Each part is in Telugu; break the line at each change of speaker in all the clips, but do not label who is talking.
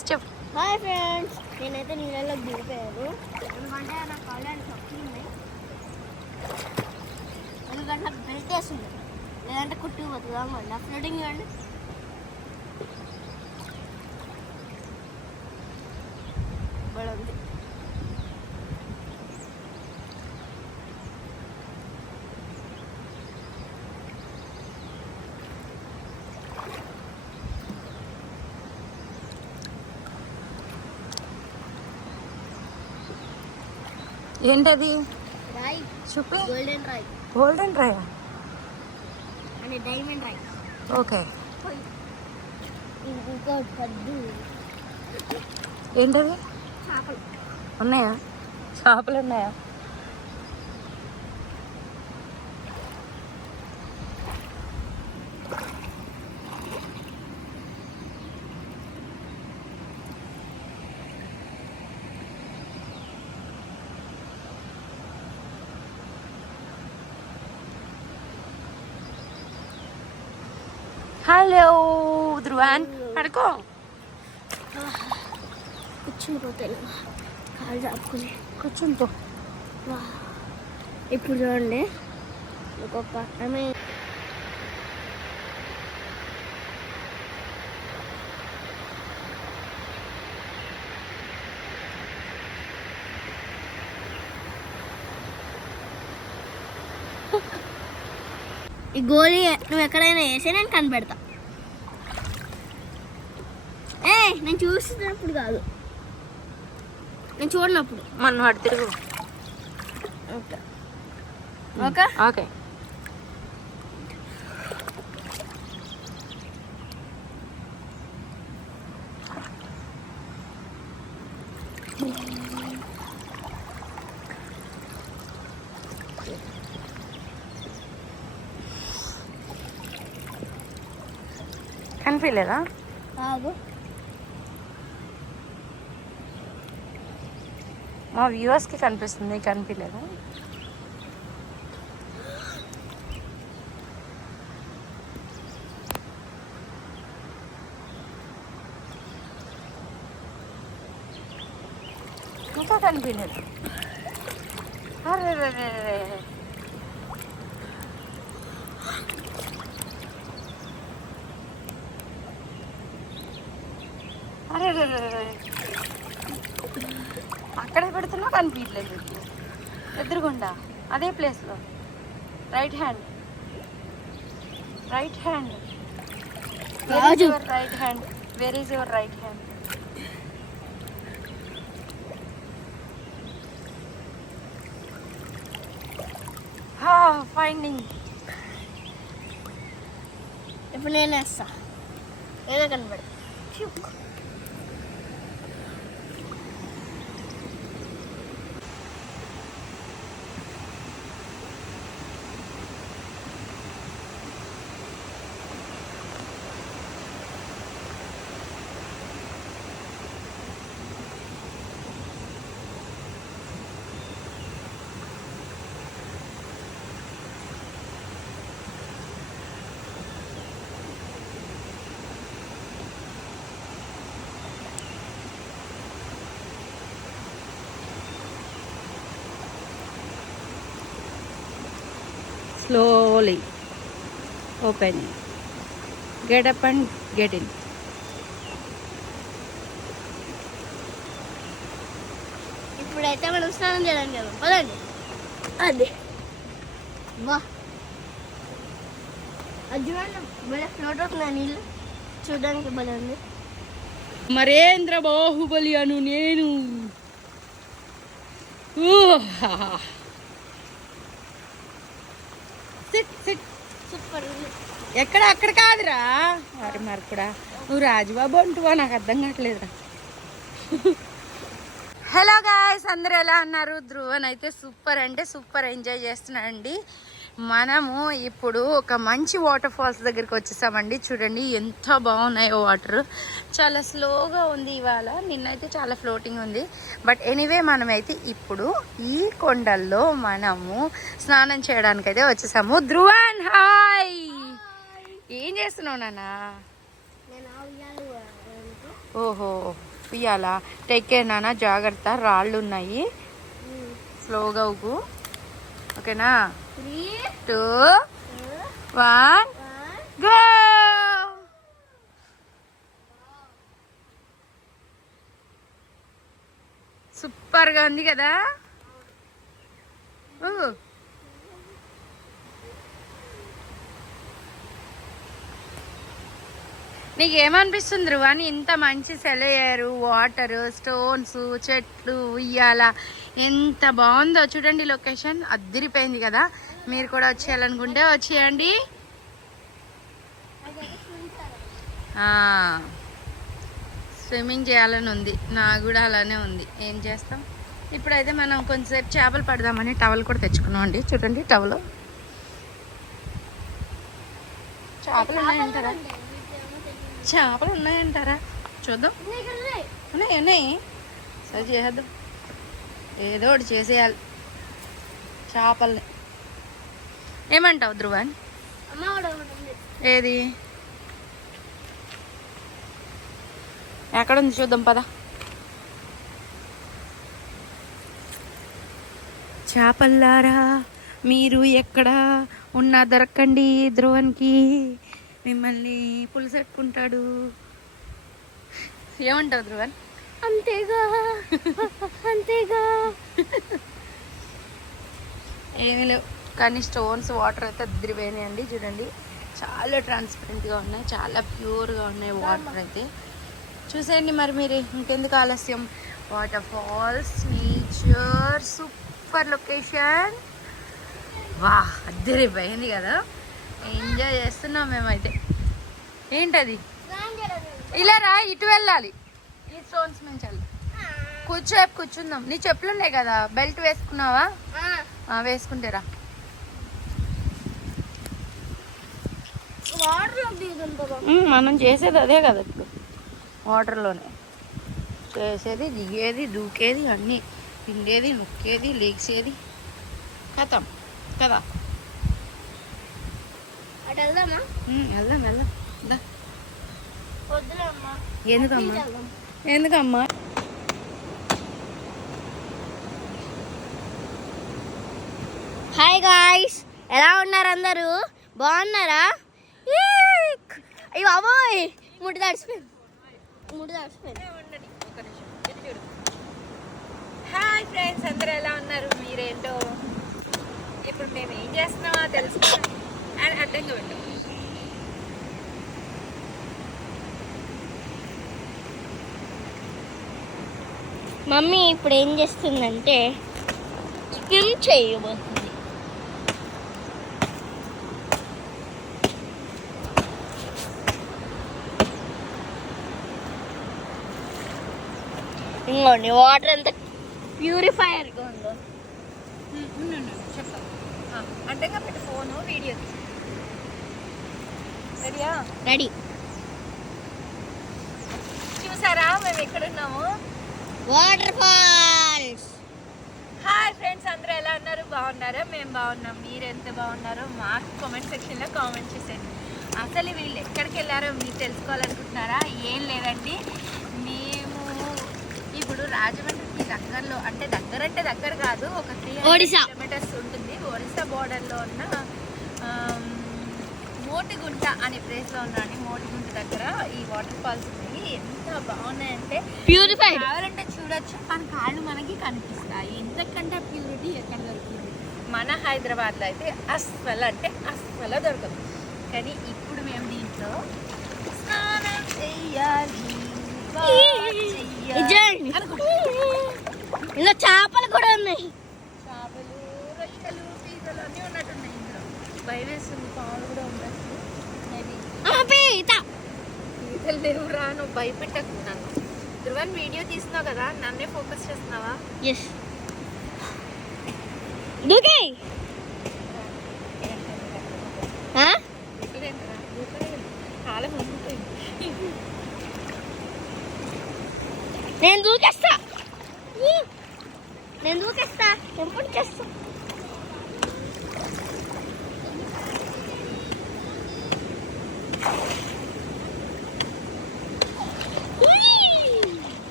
ఫ్రెండ్స్ చెప్పు.
Hi friends. నేనైతే నీళ్ళలో దిగిపోయాను. ఎందుకంటే నాకు కాళ్ళని సబ్సిడీ ఉన్నాయి ఎందుకంటే నాకు బెల్ట్ వేస్తుంది లేదంటే కుట్టు అమ్మ నా ఫ్లోటింగ్ అండి బాగుంది
ఏంటది?
రాయి
చూపి
గోల్డెన్ రాయి
గోల్డెన్ డ్రై
అని డైమండ్ రాయి
ఓకే. ఏంటది?
చేపలు.
ఉన్నాయా? చేపలు ఉన్నాయా? హలో ధ్రువాన్ పడుకో.
కూర్చుని పోతాను. కాళ్ళు చాపుకుని
కూర్చుంటూ.
ఇప్పుడు చూడండి. ఒక్కొక్క ఆమె ఈ గోళీ నువ్వు ఎక్కడైనా వేసే నేను కనిపెడతా ఏ నేను చూస్తున్నప్పుడు కాదు. నేను చూడనప్పుడు.
మన వాడు తిరుగు.
ఓకే. ఓకే?
ఓకే. కనిపించలేదా? మా వ్యూవర్స్కి కనిపిస్తుంది కనిపించలేదా ఇంకా కనిపించలేదు అరే రే రే రే. అరే రే రే రే. అక్కడ పెడుతున్నా కనిపించలేదు. ఎదురుగుండా? అదే ప్లేస్లో right hand right hand
Raju.
Right hand where is your right hand finding
ఇప్పుడు నేను వేస్తా. ఏదో కనబడి
slowly open. Get up and get in.
ఇప్పుడైతే మనం స్నానం చేయడానికి వెళ్దాం పదండి. అదే. వా. అది చూడండి భలే ఫ్లోట్ అవుతుంది నీళ్ళు. చూడడానికి భలే ఉంది.
మరేంద్ర బాహుబలి అను నేను. సిట్ సిట్
సూపర్
ఎక్కడ అక్కడ కాదురా. మరి మరి కూడా నువ్వు రాజుబాబు అంటువా? నాకు అర్థం కావట్లేదురా. హలో గాయస్ అందరు ఎలా ఉన్నారు? ధ్రువన్ అయితే సూపర్ అంటే సూపర్ ఎంజాయ్ చేస్తున్నాడండి. మనము ఇప్పుడు ఒక మంచి వాటర్ ఫాల్స్ దగ్గరికి వచ్చేసామండి. చూడండి ఎంత బాగున్నాయో వాటర్ చాలా స్లోగా ఉంది ఇవాళ. నిన్నైతే చాలా ఫ్లోటింగ్ ఉంది. బట్ ఎనీవే మనమైతే ఇప్పుడు ఈ కొండల్లో మనము స్నానం చేయడానికైతే వచ్చేసాము. ధ్రువన్ హాయ్ ఏం చేస్తున్నావు నాన్న. ఓహో ఉయ్యాలా? టేక్ కేర్ నాన్న జాగ్రత్త. రాళ్ళు ఉన్నాయి. స్లోగా ఊగు. ఓకేనా టూ వన్
వన్
గో సూపర్గా ఉంది కదా? ఊగు. నీకు ఏమనిపిస్తుంది ధ్రువాని ఇంత మంచి సెలయేరు వాటర్ స్టోన్స్ చెట్లు ఉయ్యాల. ఎంత బాగుందో చూడండి లొకేషన్. అద్దరిపోయింది కదా. మీరు కూడా వచ్చేయాలనుకుంటే వచ్చేయండి. స్విమ్మింగ్ చేయాలని ఉంది. నాకు కూడా అలానే ఉంది. ఏం చేస్తాం? ఇప్పుడైతే మనం కొంచెంసేపు చేపలు పడదామని టవల్ కూడా తెచ్చుకున్నాం అండి. చూడండి టవల్ చేపలు ఉన్నాయంటారా? చేపలు ఉన్నాయంటారా? చూద్దాం. ఉన్నాయి ఉన్నాయి. సరే చేసేద్దాం. ఏదో ఒకటి చేసేయాలి. చేపల్ని. ఏమంటావు ధ్రువన్
అమ్మ కూడా ఒకటి ఉంది
ఏది? ఎక్కడుంది చూద్దాం పద. చేపల్లారా మీరు ఎక్కడ ఉన్నా దొరకండి ధ్రువన్కి మిమ్మల్ని పులిసెట్టుకుంటాడు ఏమంటావు ధ్రువన్
అంతేగా. అంతేగా.
ఏమీ లేవు. కానీ స్టోన్స్ వాటర్ అయితే అద్దరిపోయినాయండి. చూడండి చాలా ట్రాన్స్పరెంట్గా ఉన్నాయి చాలా ప్యూర్గా ఉన్నాయి వాటర్ అయితే. చూసేయండి మరి మీరు ఇంకెందుకు ఆలస్యం? Water falls nature super location వా అద్దరిపోయింది కదా. ఎంజాయ్ చేస్తున్నాం మేమైతే. ఏంటది? ఇలా రా ఇటు వెళ్ళాలి. ఈ స్టోన్స్ నుంచి వెళ్ళి. కూర్చోపు కూర్చుందాం. నీ చెప్పులు ఉన్నాయి కదా బెల్ట్ వేసుకున్నావా? వేసుకుంటేరా
వాటర్ దిగుతుందా
మనం చేసేది అదే కదా ఇప్పుడు. వాటర్లోనే. చేసేది దిగేది దూకేది అన్నీ. పిండేది ముక్కేది లేచేది కథం కదా?
అటు వెళ్దామా?
వెళ్దాం వెళ్దాం. ఎందుకమ్మా. ఎందుకమ్మా?
హాయ్ గాయ్స్ ఎలా ఉన్నారు అందరూ? బాగున్నారా! అయ్యో బాబోయ్! ముడి తడిసిపోయింది ముడి తడిసిపోయింది
హాయ్ ఫ్రెండ్స్ అందరూ ఎలా ఉన్నారు? మీరేంటో? ఇప్పుడు మేము ఏం చేస్తున్నామో తెలుసుకోండి అండ్ అడ్డంగా పెట్టాం
మమ్మీ ఇప్పుడు ఏం చేస్తుందంటే స్విమ్ చేయబోతుంది. ఇంకోండి వాటర్ ఎంత ప్యూరిఫైయర్గా ఉందో.
చెప్తాను అడ్డంగా పెట్టి ఫోను వీడియో రెడీయా
రెడీ
చూసారా మేము ఎక్కడున్నాము
వాటర్ ఫాల్స్
హాయ్ ఫ్రెండ్స్ అందరూ ఎలా ఉన్నారు? బాగున్నారా? మేము బాగున్నాం. మీరు ఎంత బాగున్నారో మాకు కామెంట్ సెక్షన్లో కామెంట్ చేసేయండి. అసలు వీళ్ళు ఎక్కడికి వెళ్ళారో మీరు తెలుసుకోవాలనుకుంటున్నారా? ఏం లేదండి. ఇప్పుడు రాజమండ్రికి దగ్గరలో అంటే దగ్గర అంటే దగ్గర కాదు ఒక త్రీ
ఒడిశా.
కిలోమీటర్స్ ఉంటుంది. ఒరిస్సా బోర్డర్లో ఉన్న మోటిగుంట అనే ప్లేస్లో ఉన్నాను. మోటిగుంట దగ్గర ఈ వాటర్ ఫాల్స్ ఉన్నాయి. ఎంత బాగున్నాయంటే
ప్యూరిఫైడ్
కావాలంటే చూడొచ్చు మన కాళ్ళు మనకి కనిపిస్తాయి. ఇంతకంటే ప్యూరిటీ ఎక్కడ దొరుకుతుంది మన హైదరాబాద్లో అయితే అస్సలు అంటే అస్సలు దొరకదు. కానీ ఇప్పుడు మేము దీంట్లో స్నానం చెయ్యాలి
ఇలా చేపలు కూడా ఉన్నాయి.
చేపలు రొయ్యలు పీతలు అన్నీ ఉన్నట్టున్నాయి ఇందులో. భయం వేస్తుంది పాలు కూడా ఉండొచ్చు
అమ్మ పీత.
పీతలు లేవురా నువ్వు భయపెట్టకు నన్ను. ధ్రువన్ వీడియో తీస్తున్నావు కదా నన్నే ఫోకస్ చేస్తున్నావా?
ఎస్ దూకే. నేను దూకేస్తా! నేను దూకేస్తా ఎప్పుడు చేస్తా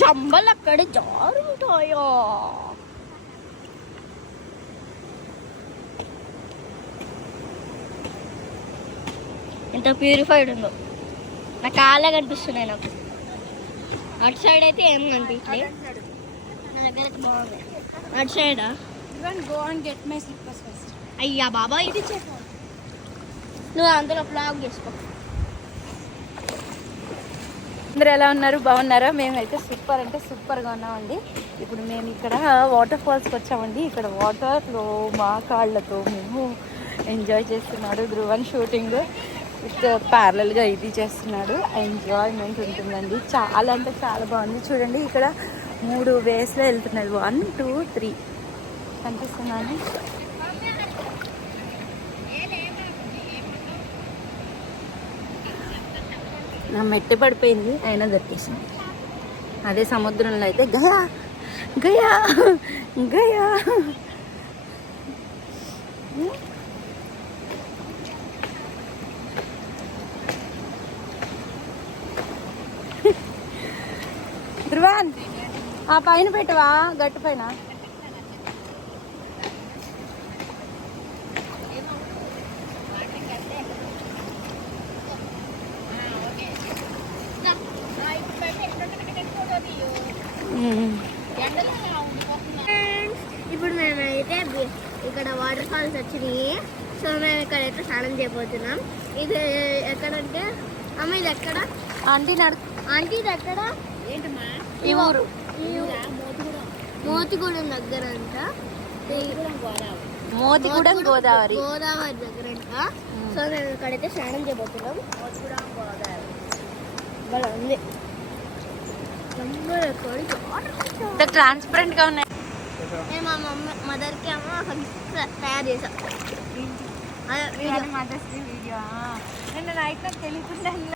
జంబలు అక్కడ జారుంటాయో ఎంత ప్యూరిఫైడ్ ఉందో నా కాళ్ళే కనిపిస్తున్నాయి నాకు. అటు సైడ్ అయితే ఏం కనిపించలేదు నా దగ్గర అయితే బాగుంది. అటు సైడా
go and get my slippers first
అయ్యా బాబా ఇది చెప్పు. నువ్వు అందులో ఫ్లాగ్ చేసుకో.
అందరూ ఎలా ఉన్నారు? బాగున్నారా? మేమైతే సూపర్ అంటే సూపర్గా ఉన్నామండి. ఇప్పుడు మేము ఇక్కడ వాటర్ ఫాల్స్కి వచ్చామండి. ఇక్కడ వాటర్లో మా కాళ్ళతో మేము ఎంజాయ్ చేస్తున్నాడు ధ్రువన్ షూటింగ్ విత్ ప్యారలల్గా ఇది చేస్తున్నాడు. ఎంజాయ్మెంట్ ఉంటుందండి. చాలా అంటే చాలా బాగుంది. చూడండి ఇక్కడ మూడు వేస్లో వెళ్తున్నాయి వన్ టూ త్రీ కనిపిస్తున్నాను. నా మెట్టి పడిపోయింది. అయినా దొరికేసింది. అదే సముద్రంలో అయితే గయా గయా గయా ధ్రువాన్ ఆ పైన పెట్టవా? గట్టు పైన.
ఇప్పుడు మేమైతే ఇక్కడ వాటర్ ఫాల్స్ వచ్చినాయి. సో మేము ఇక్కడైతే స్నానం చేయబోతున్నాం. ఇది ఎక్కడంటే అమ్మ ఇది ఎక్కడ?
ఆంటీ నడు
ఆంటీ ఇది ఎక్కడ?
ఈ ఊరు.
మోతిగూడెం దగ్గర అంట
మోతిగూడెం గోదావరి.
గోదావరి దగ్గర అంట సో మేము ఇక్కడైతే స్నానం చేయబోతున్నాం. ఉంది. నంబర్ ఎక్కడికి
ఇంత ట్రాన్స్పరెంట్గా ఉన్నాయి.
నేను మా మమ్మీ ఏమో ఒక గిఫ్ట్ తయారు చేసాం వీడియో
మదర్స్ వీడియో నిన్న నైట్ నాకు తెలియకుండా